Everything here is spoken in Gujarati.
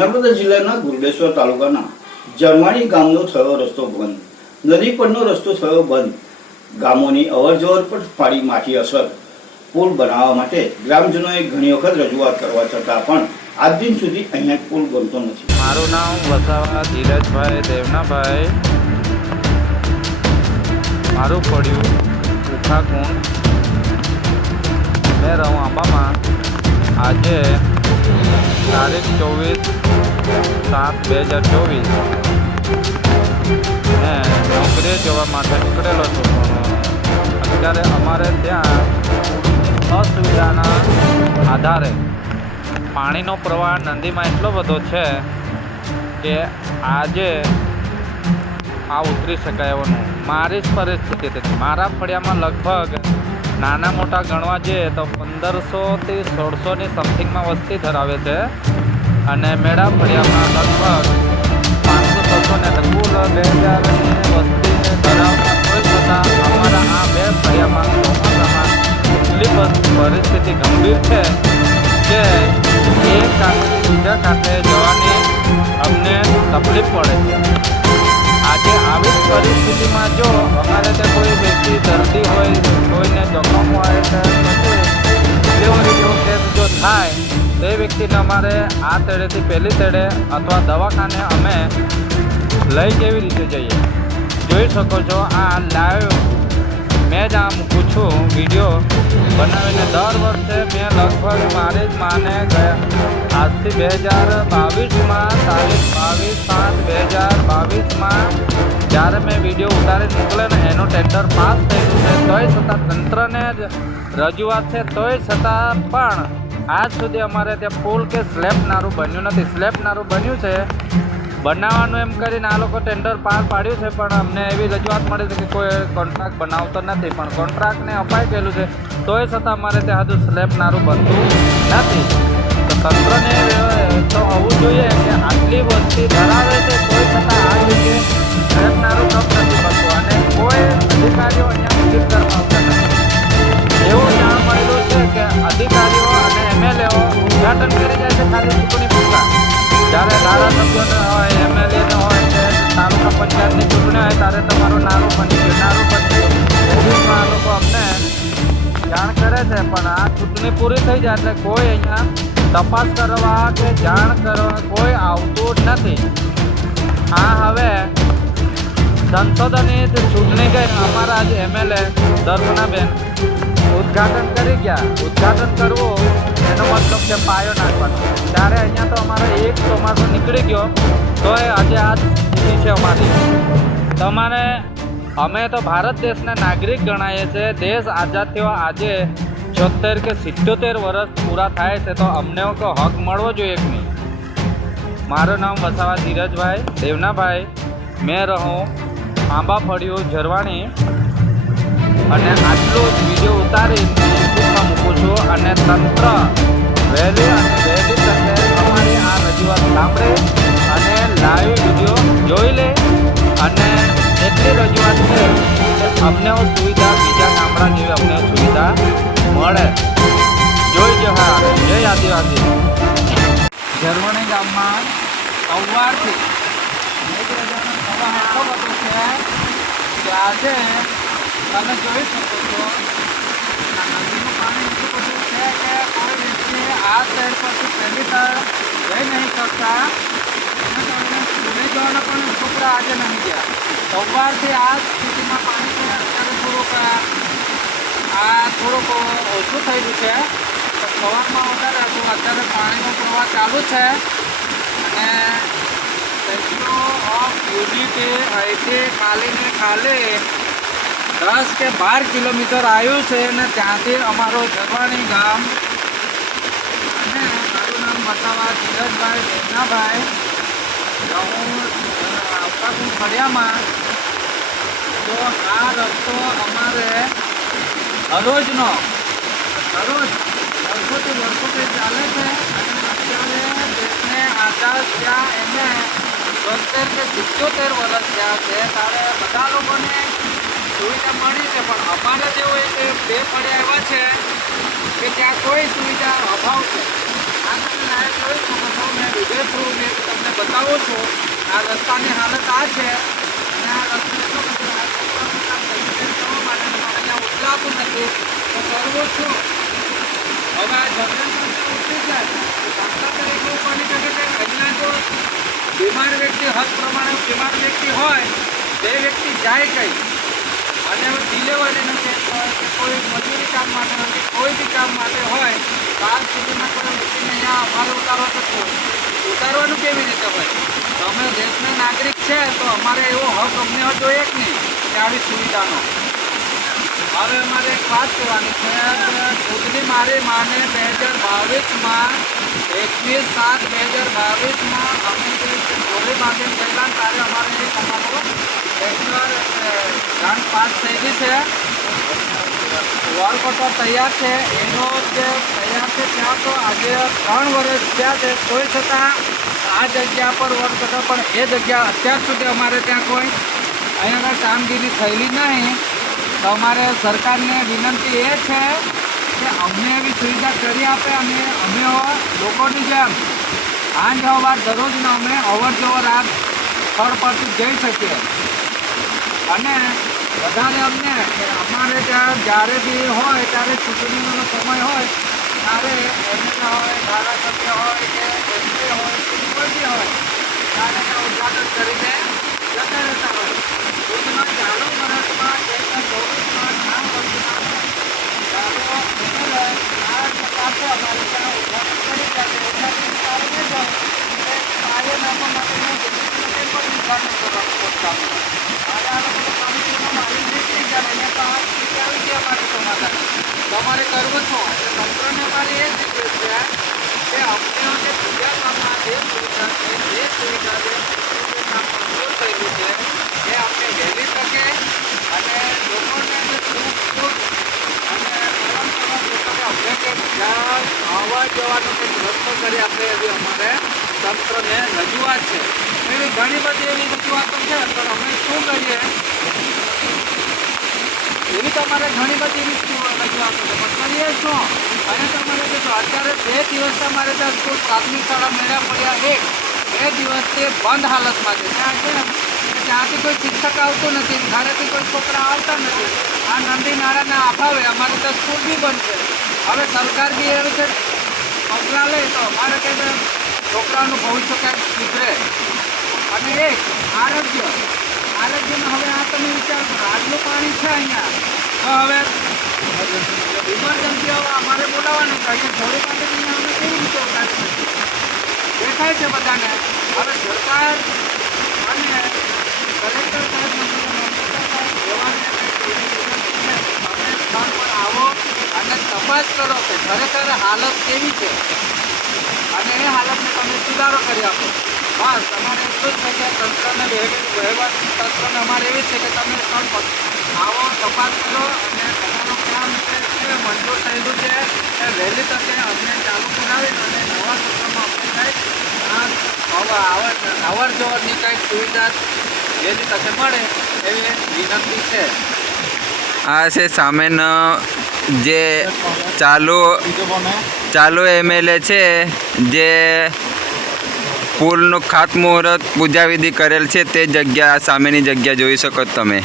નર્મદા જિલ્લાના ગુરડેશ્વર તાલુકાના જરમાણી ગામનો થયો રસ્તો બંધ. નદી પરનો રસ્તો થયો બંધ. ગામોની અવરજવર પર પાડી માઠી અસર. પુલ બનાવવા માટે ગ્રામજનોએ ઘણી વખત રજૂઆત કરવા છતાં પણ આજ દિન સુધી અહીંયા પુલ બનતો નથી. મારું નામ વસાવા ધીરજભાઈ દેવનાભાઈ. મારું પડ્યું ઉઠાકુંડ. મેં રહું આંબામાં. આજે તારીખ 24/7/2024 મેં નોકરીએ જવા માટે નીકળેલો છું, પણ અત્યારે અમારે ત્યાં અસુવિધાના આધારે પાણીનો પ્રવાહ નદીમાં એટલો બધો છે કે આજે આ ઉતરી શકાય એવો નહીં. મારી જ પરિસ્થિતિ હતી. મારા ફળિયામાં લગભગ નાના મોટા ગણવા જઈએ તો 1500થી 1600ની સમથિંગમાં વસ્તી ધરાવે છે, અને મેળા ફળિયામાં લગભગ 500-600 ને કુલ 2000ની વસ્તી ધરાવતા કોઈ છતાં અમારા આ બે ફળિયામાં ચોમાસામાં એટલી પરિસ્થિતિ ગંભીર છે કે એક કાંઠેથી બીજા કાંઠે જવાની અમને તકલીફ પડે છે. આજે આવી જ પરિસ્થિતિમાં જો અમારે ત્યાં કોઈ વ્યક્તિ દર્દી હોય, કોઈને જોખમ હોય કે પછી ડિલિવરી જેવો કેસ જો થાય તો એ વ્યક્તિને અમારે આ તેડેથી પેલી તેડે અથવા દવાખાને અમે લઈ કેવી રીતે જઈએ? જોઈ શકો છો, આ લાઈવ મેં જ આ મૂકું છું વિડીયો બનાવીને. દર વર્ષે મેં લગભગ મારી જ માને આજથી 2022માં તારીખ 22/7/2022માં જ્યારે મેં વિડીયો ઉતારી મોકલે ને એનું ટેન્ડર પાસ થયેલું છે, તોય છતાં તંત્રને જ રજૂઆત છે, તોય છતાં પણ આજ સુધી અમારે ત્યાં પુલ કે સ્લેબ નારું બન્યું નથી. સ્લેબ નારું બન્યું છે, બનાવવાનું એમ કરીને આ લોકો ટેન્ડર પાર પાડ્યું છે, પણ અમને એવી રજૂઆત મળી છે કે કોઈ કોન્ટ્રાક્ટ બનાવતો નથી. પણ કોન્ટ્રાક્ટને અપાઈ ગયેલું છે, તોય છતાં અમારે ત્યાં હજુ સ્લેબ નારું બનતું નથી. તો તંત્રને તો હોવું જોઈએ કે આટલી વસ્તી ધરાવે છે, તોય છતાં આ રીતે સ્લેબ નારું કમ નથી બનતું, અને કોઈ અધિકારીઓ અહીંયા વિઝિટ કરવા આવતા નથી. એવું જાણ મળેલું છે કે અધિકારીઓ અને MLAઓ ઉદ્ઘાટન કરી જાય છે ખાલી ચૂંટણી પૂરતા. જ્યારે ધારાસભ્યોને હોય, MLAને હોય કે તાલુકા પંચાયતની ચૂંટણી હોય ત્યારે તમારું નારું બની ગયું. એવી આ લોકો અમને જાણ કરે છે, પણ આ ચૂંટણી પૂરી થઈ જાય એટલે કોઈ અહીંયા તપાસ કરવા કે જાણ કરવા કોઈ આવતું જ નથી. આ હવે સંશોધનની ચૂંટણી ગઈ, અમારા જ MLA દર્શનાબેન ઉદ્ઘાટન કરી ગયા. ઉદ્ઘાટન કરવું એનો મતલબ કે પાયો નાખવાનો. ત્યારે અહીંયા તો અમારે એક ચોમાસો નીકળી ગયો, તો એ આજે આ સ્થિતિ છે અમારી. તમારે અમે તો ભારત દેશના નાગરિક ગણાઈએ છીએ. દેશ આઝાદ થયો આજે 76 કે 77 વર્ષ પૂરા થાય છે, તો અમને હક મળવો જોઈએ કે નહીં? મારું નામ વસાવા ધીરજભાઈ દેવનાભાઈ. મેં રહું આંબા ફળિયું જરવાણી, અને આટલું જ વિડીયો ઉતારી યુટ્યુબમાં મૂકું છું. અને તંત્ર વહેલી તકે અમારી આ રજૂઆત સાંભળે અને લાઈવ વિડીયો જોઈ લે, અને એટલી રજૂઆત છે કે અમને સુવિધા બીજા ગામડા જેવી અમને સુવિધા મળે. જોઈજો. હા, જય આદિવાસી. જરમણી ગામમાં સવારથી મેઘરાજાનો પ્રવાહ એટલો બધો છે કે આજે તમે જોઈ શકો છો નદીનું પાણી એટલું બધું છે કે કોઈ વ્યક્તિ આ સાઈડ પરથી પહેલી સાઈડ જઈ નહીં શકતા. એના કારણે સ્કૂલે જવાના પણ છોકરા આજે નહીં ગયા. સવારથી આ સ્થિતિમાં પાણી છે. અત્યારે થોડુંક ઓછું થયેલું છે, સવારમાં વધારે હતું. અત્યારે પાણીનો પ્રવાહ ચાલુ છે, અને સ્ટેચ્યુ ઓફ યુનિટી અહીંથી ખાલી 10 કે 12 કિલોમીટર આવ્યું છે, અને ત્યાંથી અમારું જરવાણી ગામ. અને મારું નામ વસાવા ધીરજભાઈ દેવનાભાઈ. હું આવતાકુંડ ફળિયામાં. તો આ રસ્તો અમારે હરોજનો વર્ષોથી ચાલે છે, અને અત્યારે દેશને આઝાદ થયા એને 72 કે 77 વર્ષ થયા છે. ત્યારે બધા લોકોને સુવિધા મળી છે, પણ અમારે જેવો એક બે ફળિયા એવા છે કે ત્યાં કોઈ સુવિધા અભાવ છે. આ તમે લાયક જોઈ શકો છો. મેં વિડીયો થ્રુ મેં તમને બતાવું છું. આ રસ્તાની હાલત આ છે અને આ રસ્તો એટલો બધો આ રસ્તાનું કામ થઈ છે જવા માટે પણ અહીંયા ઉતરાતું નથી. તો કરવું છું હવે આ જનરેશન ઉતરી જાય. દાખલા તરીકે એવું બની શકે કે અહીંયા જો બીમાર વ્યક્તિ હદ પ્રમાણે બીમાર વ્યક્તિ હોય તે વ્યક્તિ જાય કઈ અને હવે ડિલિવરીનું કેસ હોય કે કોઈ મજૂરી કામ માટે હોય કે કોઈ બી કામ માટે હોય બાર સુધીમાં કોઈ વ્યક્તિને અહીંયા અમારે ઉતારવાનું કેવી રીતે હોય? તો અમે દેશના નાગરિક છે તો અમારે એવો હક અમને જોઈએ જ નહીં કે આવી સુવિધાનો. હવે અમારે એક વાત કહેવાની છે કે ખુદની મારી માને 2022માં 21/7/2022માં અમે જે ગોળી બાંધીને ગયેલા ત્યારે અમારે એક અમારો ગ્રાન્ટ પાસ થયેલી છે. વર્ક ઓટો તૈયાર છે. એનો જે તૈયાર છે ત્યાં તો આજે 3 વર્ષ થયા છે. કોઈ છતાં આ જગ્યા પર વર્ક ઓટો પણ એ જગ્યા અત્યાર સુધી અમારે ત્યાં કોઈ અહીંયા કામગીરી થયેલી નહીં. તો અમારે સરકારને વિનંતી એ છે કે અમને એવી સુવિધા કરી આપે અને અમે લોકોની જેમ સાંજ સવાર દરરોજના અમે અવર જવર આ સ્થળ પરથી જઈ શકીએ. અને વધારે અમને કે અમારે ત્યાં જ્યારે બી હોય ત્યારે ચૂંટણીનો સમય હોય ત્યારે એમએલએ હોય, ધારાસભ્ય હોય કે એમપી હોય કે કોઈ બી હોય ત્યારે ત્યાં ઉદ્ઘાટન કરીને જતા રહેતા હોય. ટૂંકમાં ચાલુ વર્ષમાં 2024માં 9 વર્ષના ચાલો એમએલએ આ પાસે અમારે ત્યાં ઉદ્ઘાટન કરી ગયા છે. ઉદ્ઘાટન સારું નહીં જાય એ કાર્ય નાખવા માટેનું પણ ઉદ્ઘાટન કરવાનું પ્રોત્સાહન છે. આ લોકો કમિટીમાં મારી નીકળી જાય એને તો આ સ્થિતિ આવી ગયા મારે સમાધાન તમારે કરવું છો. એટલે તંત્રને મારી એ જ રિક્વેસ્ટ છે કે અમને જે બીજા કામમાં જે સુવિધા છે જે સુવિધા જે કામ મંજૂર થયેલું છે એ અમને વહેલી તકે અને લોકોને જે સુખ અને પરંપરા લોકોને અમને કંઈક જ્યાં આવવા જવાનો કંઈક રસ્તો કરી આપે એવી અમારે તંત્રને રજૂઆત છે. એવી ઘણી બધી એવી રજૂઆતો છે પણ અમે શું કરીએ એવી તમારે ઘણી બધી રજૂઆતો છે પણ કરીએ શું? અને તમારે જો અત્યારે 2 દિવસ તમારે ત્યાં સ્કૂલ પ્રાથમિક શાળા મેળા પડ્યા 2 દિવસ તે બંધ હાલતમાં છે. ત્યાં છે ત્યાંથી કોઈ શિક્ષક આવતું નથી, ઘરેથી કોઈ છોકરા આવતા નથી. આ નંદી નાળાના અભાવે અમારે ત્યાં સ્કૂલ બી બંધ છે. હવે સરકાર બી એવી છે પગલાં લે તો અમારે કંઈ છોકરાનું ભવિષ્ય કંઈક સુધરે. અને એક આરોગ્યમાં હવે આ તમે વિચાર કરો આટલું પાણી છે અહીંયા તો હવે ઇમરજન્સી હવે અમારે બોલાવવાનું છે. અહીંયા થોડી પાણી અમે કેવી રીતે ઉતારી શકીએ? દેખાય છે બધાને. હવે સરકાર અને કલેક્ટર સાહેબ તમે સ્થળ પર આવો અને તપાસ કરો કે ખરેખર હાલત કેવી છે અને એ હાલતને તમે સુધારો કરી આપો. બસ તમારે એટલું જ છે કે તંત્રને વહીવટ તંત્રને અમારે એવી છે કે તમે સ્થળ પર આવો, તપાસ કરો અને તમારું કામ જે છે મંજૂર થયેલું છે એ વહેલી તકે અમને ચાલુ કરાવી અને નવા સત્રમાં અમને કંઈક અવર જવરની કંઈક સુવિધા વહેલી તકે મળે એવી વિનંતી છે. આ છે સામેનો જે ચાલુ એમએલએ છે જે પુલનું ખાતમુહૂર્ત પૂજા વિધિ કરેલ છે તે જગ્યા સામેની જગ્યા જોઈ શકો તમે.